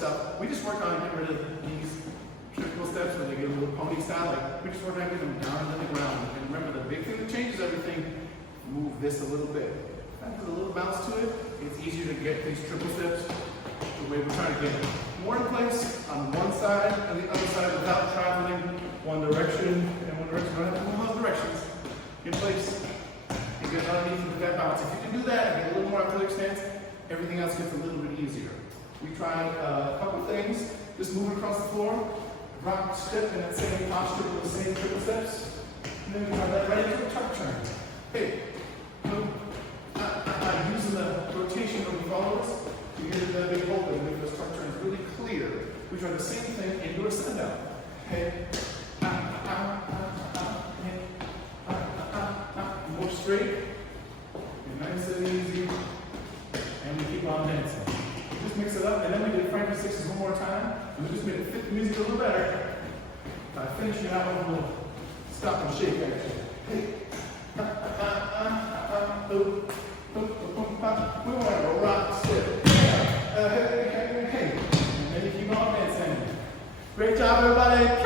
stuff. We just work on getting rid of these triple steps when they get a little pony style. Like, we just work on getting them down into the ground. And remember, the big thing that changes everything, move this a little bit. That has a little bounce to it. It's easier to get these triple steps the way we're trying to get more in place on one side and the other side without traveling one direction and one direction. Don't have to move both directions. In place. You get underneath with that bounce. If you can do that and get a little more athletic stance, everything else gets a little bit easier. We tried a couple things. Just moving across the floor, rock, step in that same posture with the same triple steps. And then we try that right into a tuck turn. Hey, move. Using the rotation of the followers to get that big open and make those tuck turns really clear. We try the same thing into a send out. Hey, more straight, and nice and easy, and we keep on dancing. Just mix it up, and then we did Frankie Sixes one more time, and we just made it fit the music a little better. Finishing it out with a little stop and shake action. Hey, we want to rock, step, hey, and then you keep on dancing. Great job, everybody.